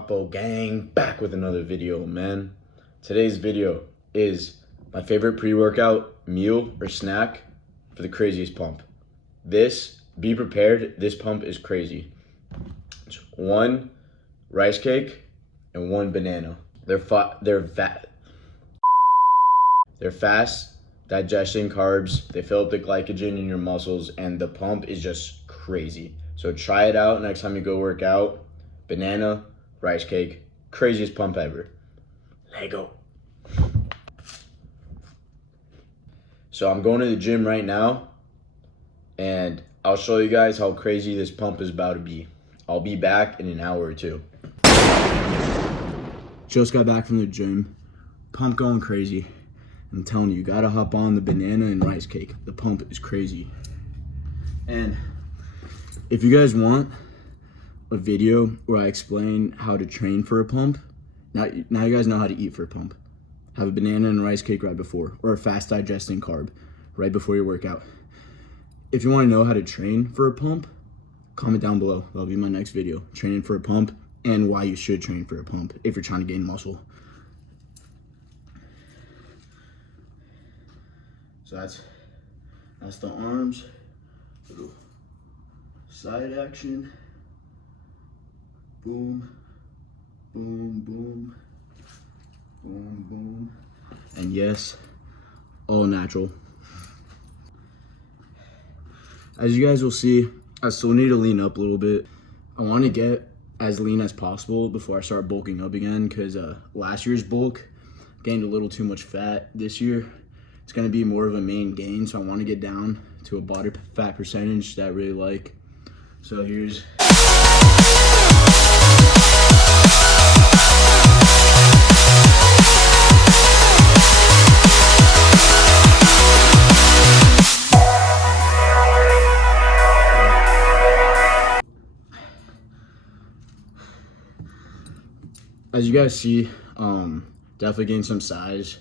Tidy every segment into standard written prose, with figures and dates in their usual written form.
Guapo gang, back with another video, man. Today's video is my favorite pre-workout meal or snack for the craziest pump. Be prepared, this pump is crazy. It's 1 rice cake and 1 banana. They're fast digesting carbs. They fill up the glycogen in your muscles, and the pump is just crazy. So try it out next time you go work out. Banana, rice cake, craziest pump ever. Let go. So I'm going to the gym right now, and I'll show you guys how crazy this pump is about to be. I'll be back in an hour or two. Just got back from the gym. Pump going crazy. I'm telling you, you gotta hop on the banana and rice cake. The pump is crazy. And if you guys want a video where I explain how to train for a pump, now you guys know how to eat for a pump. Have a banana and rice cake right before, or a fast digesting carb right before your workout. If you want to know how to train for a pump, comment down below. That'll be my next video. Training for a pump and why you should train for a pump if you're trying to gain muscle. So that's the arms. Little side action. Boom, boom, boom, boom, boom. And yes, all natural. As you guys will see, I still need to lean up a little bit. I want to get as lean as possible before I start bulking up again, because last year's bulk gained a little too much fat. This year, it's going to be more of a main gain, so I want to get down to a body fat percentage that I really like. So here's... As you guys see, definitely gained some size,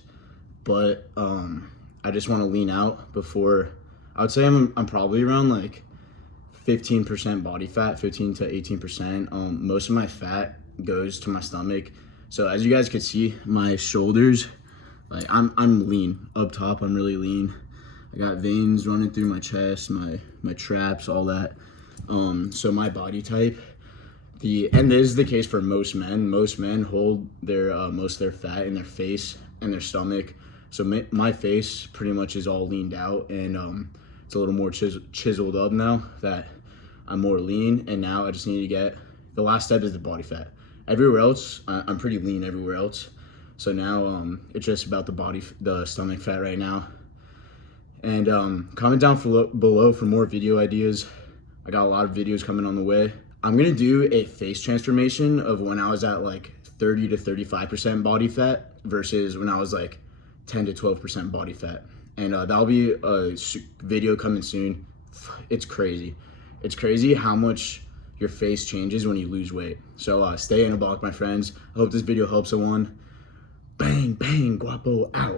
but I just want to lean out before. I would say I'm probably around like 15% body fat, 15 to 18%. Most of my fat goes to my stomach. So as you guys can see, my shoulders, like I'm lean up top. I'm really lean. I got veins running through my chest, my traps, all that. So my body type. And this is the case for most men. Most men hold their most of their fat in their face and their stomach. So my face pretty much is all leaned out, and it's a little more chiseled up now that I'm more lean. And now I just need to get, the last step is the body fat. Everywhere else, I'm pretty lean everywhere else. So now it's just about the stomach fat right now. And comment down below for more video ideas. I got a lot of videos coming on the way. I'm gonna do a face transformation of when I was at like 30 to 35% body fat versus when I was like 10 to 12% body fat. And that'll be a video coming soon. It's crazy. It's crazy how much your face changes when you lose weight. So stay anabolic, my friends. I hope this video helps someone. Bang, bang, Guapo out.